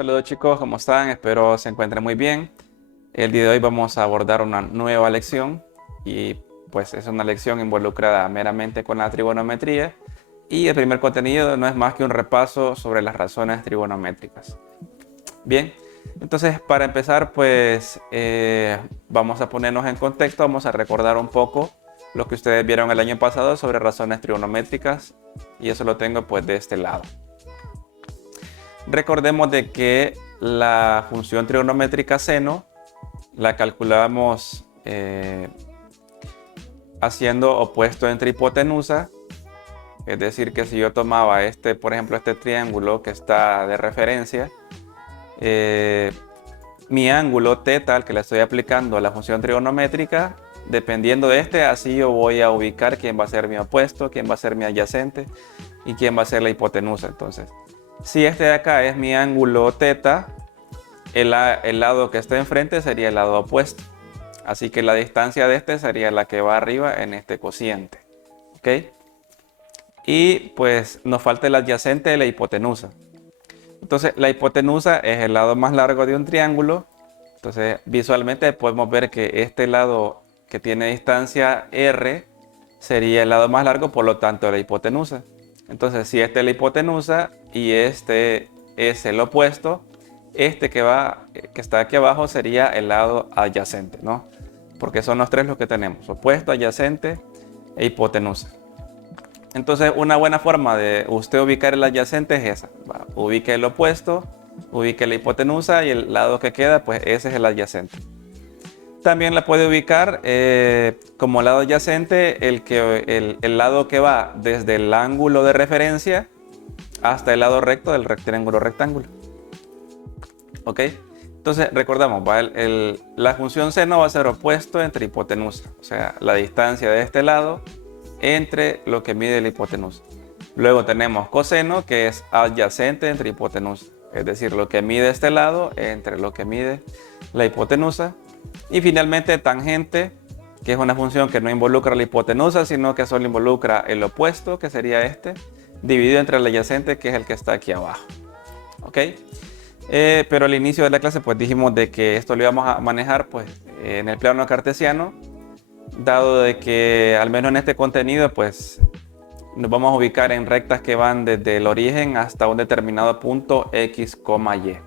Saludos chicos, ¿cómo están? Espero se encuentren muy bien. El día de hoy vamos a abordar una nueva lección y pues es una lección involucrada meramente con la trigonometría y el primer contenido no es más que un repaso sobre las razones trigonométricas. Bien, entonces para empezar pues vamos a ponernos en contexto, vamos a recordar un poco lo que ustedes vieron el año pasado sobre razones trigonométricas y eso lo tengo pues de este lado. Recordemos de que la función trigonométrica seno la calculamos haciendo opuesto entre hipotenusa, es decir que si yo tomaba por ejemplo este triángulo que está de referencia, mi ángulo θ al que le estoy aplicando a la función trigonométrica, dependiendo de así yo voy a ubicar quién va a ser mi opuesto, quién va a ser mi adyacente y quién va a ser la hipotenusa. Entonces, si este de acá es mi ángulo θ, el lado que está enfrente sería el lado opuesto. Así que la distancia de este sería la que va arriba en este cociente. ¿Ok? Y pues nos falta el adyacente de la hipotenusa. Entonces la hipotenusa es el lado más largo de un triángulo. Entonces visualmente podemos ver que este lado que tiene distancia R sería el lado más largo, por lo tanto la hipotenusa. Entonces si esta es la hipotenusa y este es el opuesto, que está aquí abajo sería el lado adyacente, ¿no? Porque son los tres los que tenemos: opuesto, adyacente e hipotenusa. Entonces una buena forma de usted ubicar el adyacente es esa. Ubique el opuesto, ubique la hipotenusa y el lado que queda, pues ese es el adyacente. También la puede ubicar como lado adyacente el lado que va desde el ángulo de referencia hasta el lado recto del triángulo rectángulo. ¿Ok? Entonces recordamos, la función seno va a ser opuesto entre hipotenusa, o sea, la distancia de este lado entre lo que mide la hipotenusa. Luego tenemos coseno, que es adyacente entre hipotenusa, es decir, lo que mide este lado entre lo que mide la hipotenusa. Y finalmente tangente, que es una función que no involucra la hipotenusa, sino que solo involucra el opuesto, que sería este, dividido entre el adyacente, que es el que está aquí abajo. ¿Ok? Pero al inicio de la clase pues dijimos de que esto lo íbamos a manejar pues en el plano cartesiano, dado de que al menos en este contenido pues nos vamos a ubicar en rectas que van desde el origen hasta un determinado punto x, y.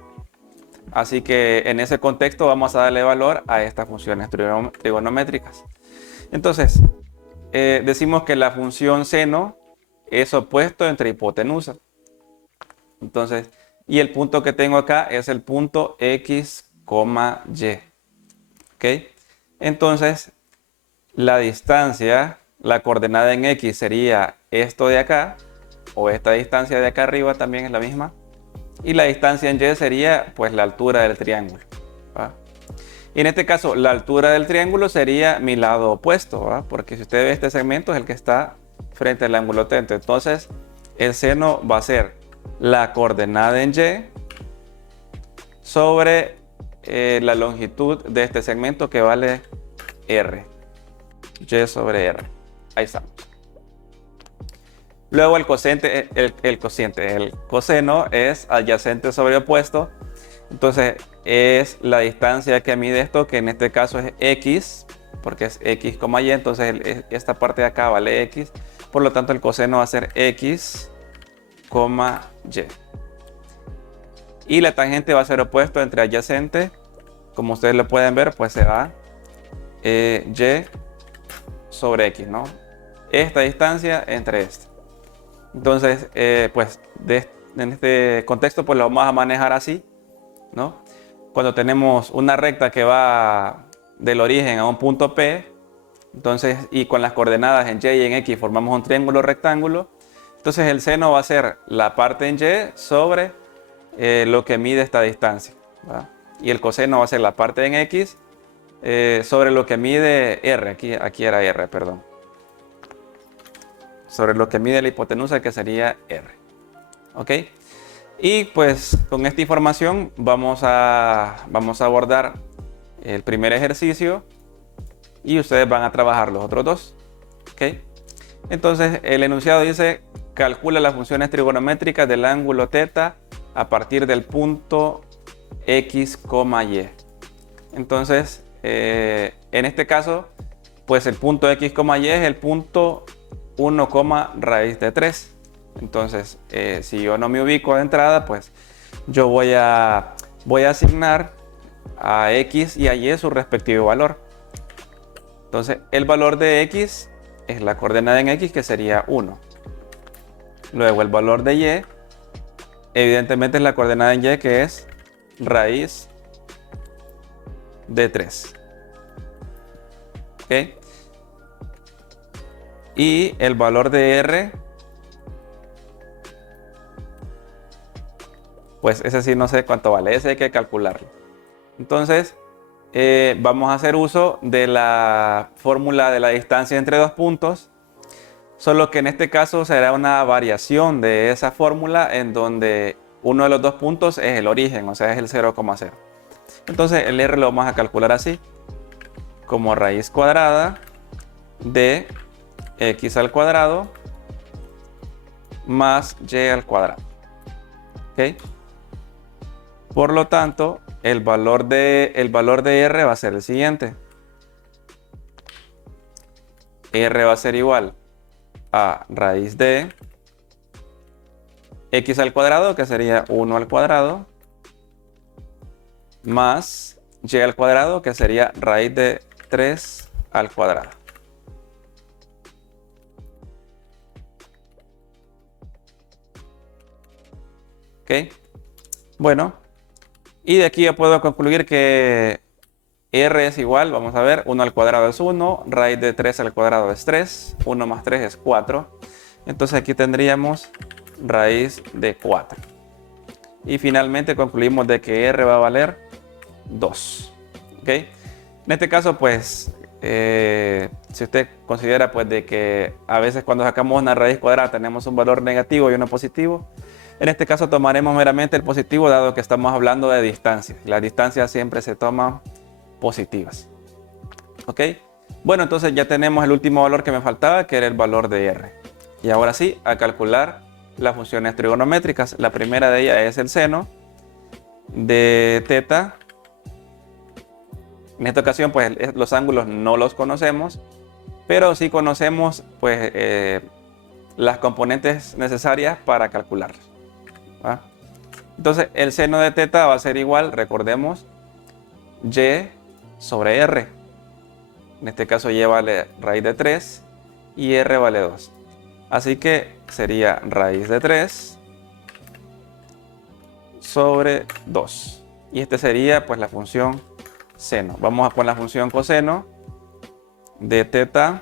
Así que en ese contexto vamos a darle valor a estas funciones trigonométricas. Entonces, decimos que la función seno es opuesto entre hipotenusa. Entonces, y el punto que tengo acá es el punto x, y. ¿Ok? Entonces, la distancia, la coordenada en x sería esto de acá, o esta distancia de acá arriba también es la misma. Y la distancia en y sería pues la altura del triángulo, ¿va? Y en este caso, la altura del triángulo sería mi lado opuesto, ¿va? Porque si usted ve este segmento es el que está frente al ángulo θ. Entonces, el seno va a ser la coordenada en y sobre la longitud de este segmento, que vale r. Y sobre r. Ahí estamos. Luego el coseno es adyacente sobre opuesto. Entonces es la distancia que mide esto, que en este caso es x, porque es x, y. Entonces esta parte de acá vale x. Por lo tanto el coseno va a ser x, y. Y la tangente va a ser opuesto entre adyacente. Como ustedes lo pueden ver, pues será y sobre x, ¿no? Esta distancia entre esta. Entonces, pues en este contexto pues lo vamos a manejar así, ¿no? Cuando tenemos una recta que va del origen a un punto P, entonces, y con las coordenadas en y y en x formamos un triángulo rectángulo, entonces el seno va a ser la parte en y sobre lo que mide esta distancia, ¿va? Y el coseno va a ser la parte en x sobre lo que mide r, aquí era r, perdón. Sobre lo que mide la hipotenusa, que sería r. ¿Ok? Y pues con esta información vamos a abordar el primer ejercicio y ustedes van a trabajar los otros dos. ¿Ok? Entonces el enunciado dice: calcula las funciones trigonométricas del ángulo θ a partir del punto X, Y. Entonces, en este caso, pues el punto X, Y es el punto 1, raíz de 3. Entonces, si yo no me ubico de entrada, pues yo voy a asignar a X y a Y su respectivo valor. Entonces, el valor de X es la coordenada en X, que sería 1. Luego, el valor de Y, evidentemente es la coordenada en Y, que es raíz de 3. ¿Ok? Y el valor de R, pues ese sí no sé cuánto vale, ese hay que calcularlo. Entonces, vamos a hacer uso de la fórmula de la distancia entre dos puntos, solo que en este caso será una variación de esa fórmula en donde uno de los dos puntos es el origen, o sea, es el 0,0. Entonces el R lo vamos a calcular así, como raíz cuadrada de X al cuadrado más Y al cuadrado. ¿Ok? Por lo tanto, el valor de R va a ser el siguiente. R va a ser igual a raíz de X al cuadrado, que sería 1 al cuadrado, más Y al cuadrado, que sería raíz de 3 al cuadrado. ¿Ok? Bueno, y de aquí yo puedo concluir que R es igual, vamos a ver, 1 al cuadrado es 1, raíz de 3 al cuadrado es 3, 1 más 3 es 4. Entonces aquí tendríamos raíz de 4. Y finalmente concluimos de que R va a valer 2. ¿Ok? En este caso, pues, si usted considera pues de que a veces cuando sacamos una raíz cuadrada tenemos un valor negativo y uno positivo, en este caso tomaremos meramente el positivo, dado que estamos hablando de distancia. Las distancias siempre se toman positivas. ¿Ok? Bueno, entonces ya tenemos el último valor que me faltaba, que era el valor de R. Y ahora sí, a calcular las funciones trigonométricas. La primera de ellas es el seno de teta. En esta ocasión, pues los ángulos no los conocemos, pero sí conocemos pues las componentes necesarias para calcularlos. ¿Va? Entonces, el seno de teta va a ser igual, recordemos, Y sobre R. En este caso, Y vale raíz de 3 y R vale 2. Así que sería raíz de 3 sobre 2. Y este sería pues la función seno. Vamos a poner la función coseno de teta.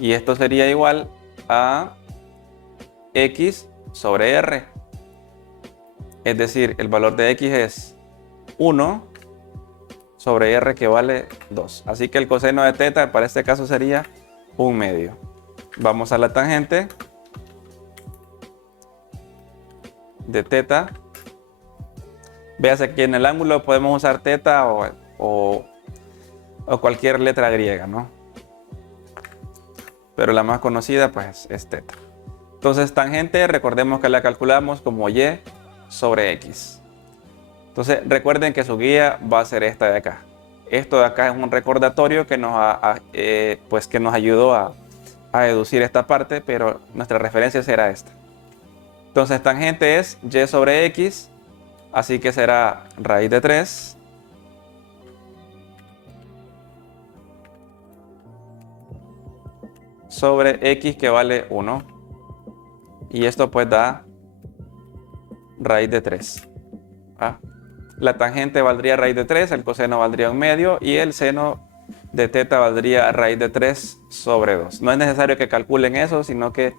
Y esto sería igual a X sobre R. Es decir, el valor de X es 1 sobre R, que vale 2. Así que el coseno de teta para este caso sería 1/2. Vamos a la tangente de teta. Véase que en el ángulo podemos usar teta o cualquier letra griega, ¿no? Pero la más conocida pues es teta. Entonces tangente, recordemos que la calculamos como Y sobre X. Entonces recuerden que su guía va a ser esta de acá. Esto de acá es un recordatorio que nos ayudó a deducir esta parte, pero nuestra referencia será esta. Entonces tangente es Y sobre X, así que será raíz de 3 sobre X, que vale 1. Y esto pues da raíz de 3. ¿Ah? La tangente valdría raíz de 3, el coseno valdría 1/2 y el seno de teta valdría raíz de 3 sobre 2. No es necesario que calculen eso, sino que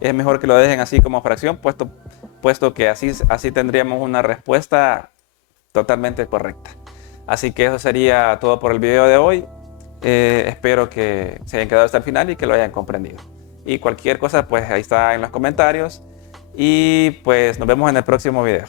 es mejor que lo dejen así como fracción, puesto que así tendríamos una respuesta totalmente correcta. Así que eso sería todo por el video de hoy. Espero que se hayan quedado hasta el final y que lo hayan comprendido. Y cualquier cosa, pues ahí está en los comentarios. Y pues nos vemos en el próximo video.